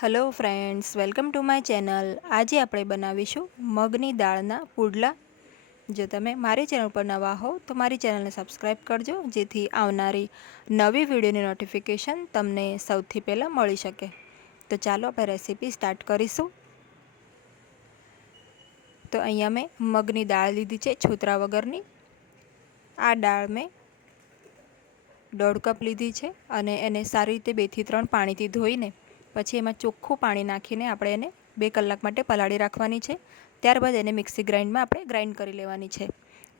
Hello friends welcome to my channel આજે આપણે બનાવીશું મગની દાળના પુડલા. જો તમે મારી ચેનલ પર નવા હો, તો મારી ચેનલને સબસ્ક્રાઈબ કરજો, જેથી આવનારી નવી વિડીયોની નોટિફિકેશન તમને સૌથી પહેલાં મળી શકે. તો ચાલો આપણે રેસીપી સ્ટાર્ટ કરીશું. તો અહીંયા મેં મગની દાળ લીધી છે છોતરા વગરની. આ દાળ મેં દોઢ કપ લીધી છે અને એને સારી રીતે બેથી ત્રણ પાણીથી ધોઈને પછી એમાં ચોખ્ખું પાણી નાખીને આપણે એને બે કલાક માટે પલાળી રાખવાની છે. ત્યારબાદ એને મિક્સી ગ્રાઇન્ડમાં આપણે ગ્રાઇન્ડ કરી લેવાની છે.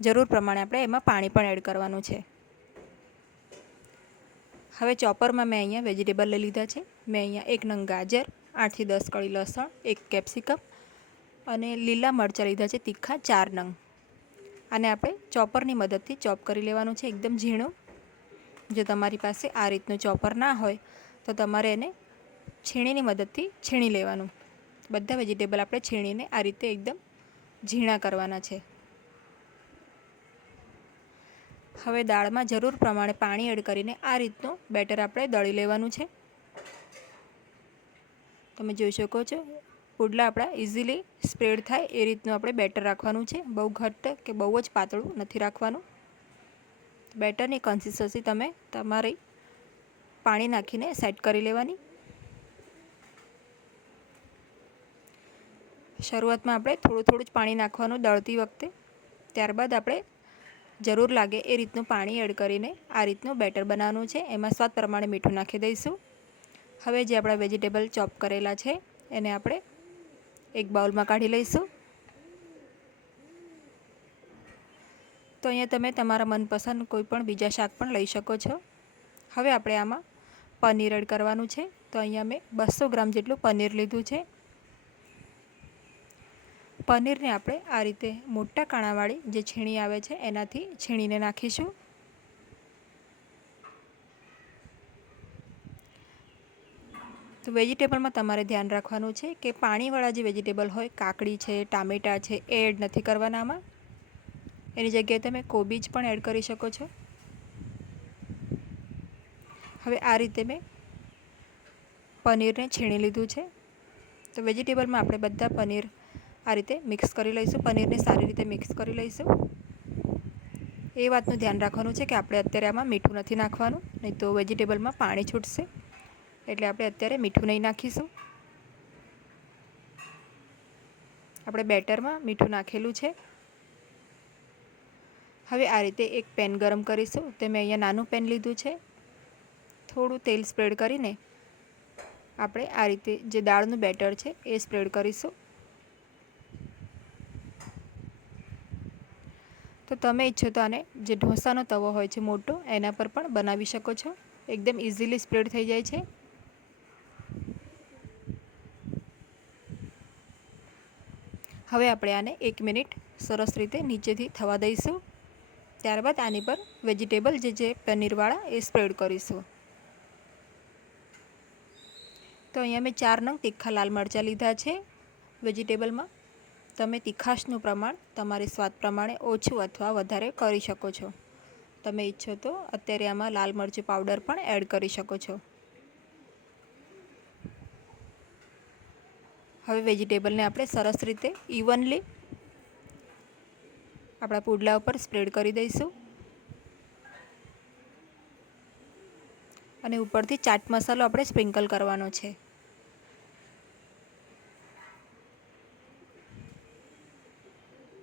જરૂર પ્રમાણે આપણે એમાં પાણી પણ એડ કરવાનું છે. હવે ચોપરમાં મેં અહીંયા વેજીટેબલ લઈ લીધા છે. મેં અહીંયા એક નંગ ગાજર આઠથી દસ કળી લસણ, એક કેપ્સિકમ અને લીલા મરચાં લીધા છે તીખા ચાર નંગ. અને આપણે ચોપરની મદદથી ચોપ કરી લેવાનું છે, એકદમ ઝીણું. જો તમારી પાસે આ રીતનું ચોપર ના હોય, તો તમારે એને છીણીની મદદથી છીણી લેવાનું. બધા વેજીટેબલ આપણે છીણીને આ રીતે એકદમ ઝીણા કરવાના છે. હવે દાળમાં જરૂર પ્રમાણે પાણી એડ કરીને આ રીતનું બેટર આપણે દળી લેવાનું છે. તમે જોઈ શકો છો, પુડલા આપણા ઇઝીલી સ્પ્રેડ થાય એ રીતનું આપણે બેટર રાખવાનું છે. બહુ ઘટ્ટ કે બહુ જ પાતળું નથી રાખવાનું. બેટરની કન્સિસ્ટન્સી તમે તમારી પાણી નાખીને સેટ કરી લેવાની. શરૂઆતમાં આપણે થોડું થોડું જ પાણી નાખવાનું દળતી વખતે. ત્યારબાદ આપણે જરૂર લાગે એ રીતનું પાણી એડ કરીને આ રીતનું બેટર બનાવવાનું છે. એમાં સ્વાદ પ્રમાણે મીઠું નાખી દઈશું. હવે જે આપણા વેજીટેબલ ચોપ કરેલા છે, એને આપણે એક બાઉલમાં કાઢી લઈશું. તો અહીંયા તમે તમારા મનપસંદ કોઈ પણ બીજા શાક પણ લઈ શકો છો. હવે આપણે આમાં પનીર એડ કરવાનું છે. તો અહીંયા મેં બસો ગ્રામ જેટલું પનીર લીધું છે. પનીરને આપણે આ રીતે મોટા કાણાવાળી જે છીણી આવે છે, એનાથી છીણીને નાખીશું. તો વેજીટેબલમાં તમારે ધ્યાન રાખવાનું છે કે પાણીવાળા જે વેજીટેબલ હોય, કાકડી છે, ટામેટાં છે એ એડ નથી કરવાના આમાં. એની જગ્યાએ તમે કોબીજ પણ એડ કરી શકો છો. હવે આ રીતે મેં પનીરને છીણી લીધું છે. તો વેજીટેબલમાં આપણે બધા પનીર આ રીતે મિક્સ કરી લઈશું, પનીરને સારી રીતે મિક્સ કરી લઈશું. એ વાતનું ધ્યાન રાખવાનું છે કે આપણે અત્યારે આમાં મીઠું નથી નાખવાનું, નહીં તો વેજીટેબલમાં પાણી છૂટશે. એટલે આપણે અત્યારે મીઠું નહીં નાખીશું. આપણે બેટરમાં મીઠું નાખેલું છે. હવે આ રીતે એક પેન ગરમ કરીશું. તે મેં અહીંયા નાનું પેન લીધું છે. થોડું તેલ સ્પ્રેડ કરીને આપણે આ રીતે જે દાળનું બેટર છે, એ સ્પ્રેડ કરીશું. તો તમે ઈચ્છો તો આને જે ઢોસાનો તવો હોય છે મોટો, એના પર પણ બનાવી શકો છો. એકદમ ઇઝીલી સ્પ્રેડ થઈ જાય છે. હવે આપણે આને એક મિનિટ સરસ રીતે નીચેથી થવા દઈશું. ત્યારબાદ આની પર વેજીટેબલ જે જે પનીરવાળા, એ સ્પ્રેડ કરીશું. તો અહીંયા મેં ચાર નંગ તીખા લાલ મરચાં લીધા છે. વેજીટેબલમાં તમે તીખાશનું પ્રમાણ તમારી સ્વાદ પ્રમાણે ઓછું અથવા વધારે કરી શકો છો. તમે ઈચ્છો તો અત્યારે આમાં લાલ મરચું પાવડર પણ એડ કરી શકો છો. હવે વેજીટેબલને આપણે સરસ રીતે ઇવનલી આપણા પુડલા ઉપર સ્પ્રેડ કરી દઈશું. અને ઉપરથી ચાટ મસાલો આપણે સ્પ્રિંકલ કરવાનો છે.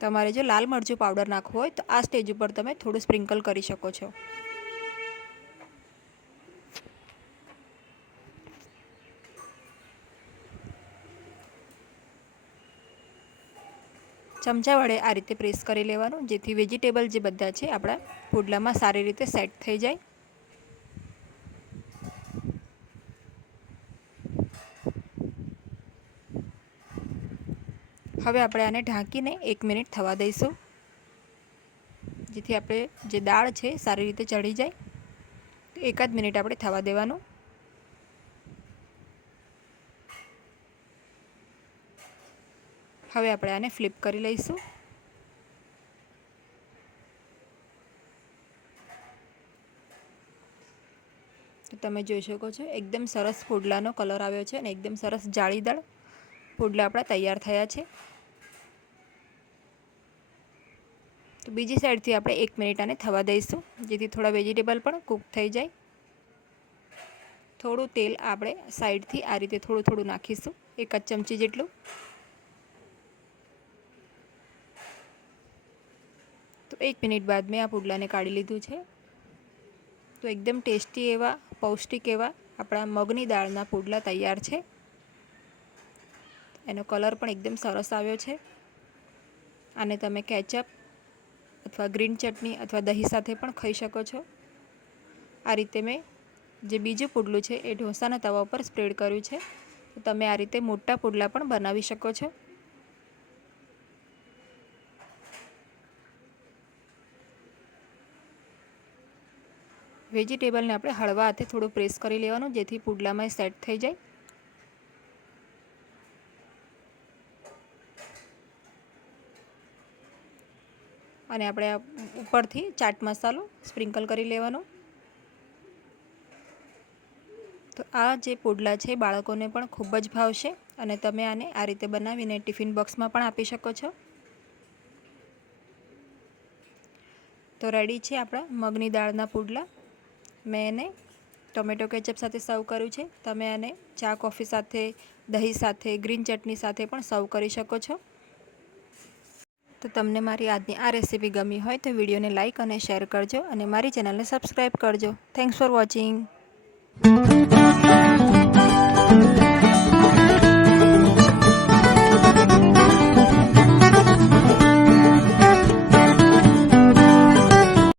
તમારે જો લાલ મરચું પાવડર નાખવું હોય તો આ સ્ટેજ ઉપર તમે થોડું સ્પ્રિંકલ કરી શકો છો. ચમચા વડે આ રીતે પ્રેસ કરી લેવાનું, જેથી વેજીટેબલ જે બધા છે આપણા પુડલામાં સારી રીતે સેટ થઈ જાય. હવે આપણે આને ઢાંકીને એક મિનિટ થવા દઈશું. જેથી આપણે જે દાળ છે સારી રીતે ચડી જાય. એકાદ મિનિટ આપણે થવા દેવાનું. હવે આપણે આને ફ્લિપ કરી લઈશું. તો તમે જોઈ શકો છો, એકદમ સરસ ફૂડલાનો કલર આવ્યો છે અને એકદમ સરસ જાળીદાર પુડલા આપણા તૈયાર થયા છે. તો બીજી સાઈડથી આપણે એક મિનિટ આને થવા દઈશું, જેથી થોડા વેજીટેબલ પણ કૂક થઈ જાય. થોડું તેલ આપણે સાઈડથી આ રીતે થોડું થોડું નાખીશું, એક જ ચમચી જેટલું. તો એક મિનિટ બાદ મેં આ પુડલાને કાઢી લીધું છે. તો એકદમ ટેસ્ટી એવા, પૌષ્ટિક એવા આપણા મગની દાળના પુડલા તૈયાર છે. એનો કલર પણ એકદમ સરસ આવ્યો છે. અને તમે કેચઅપ અથવા ગ્રીન ચટણી અથવા દહીં સાથે પણ ખાઈ શકો છો. આ રીતે મેં જે બીજું પુડલું છે એ ઢોસાના તવા ઉપર સ્પ્રેડ કર્યું છે. તો તમે આ રીતે મોટા પુડલા પણ બનાવી શકો છો. વેજીટેબલને આપણે હળવા હાથે થોડું પ્રેસ કરી લેવાનું, જેથી પુડલામાં સેટ થઈ જાય. અને આપણે ઉપરથી ચાટ મસાલો સ્પ્રિંકલ કરી લેવાનો. તો આ જે પુડલા છે બાળકોને પણ ખૂબ જ ભાવશે અને તમે આને આ રીતે બનાવીને ટિફિન બોક્સમાં પણ આપી શકો છો. તો રેડી છે આપણા મગની દાળના પુડલા. મેં એને ટોમેટો કેચઅપ સાથે સર્વ કર્યું છે. તમે આને ચા કોફી સાથે, દહીં સાથે, ગ્રીન ચટણી સાથે પણ સર્વ કરી શકો છો. તો તમને મારી આજની આ રેસીપી ગમી હોય તો વિડીયોને લાઇક અને શેર કરજો અને મારી ચેનલને સબસ્ક્રાઈબ કરજો. Thanks for watching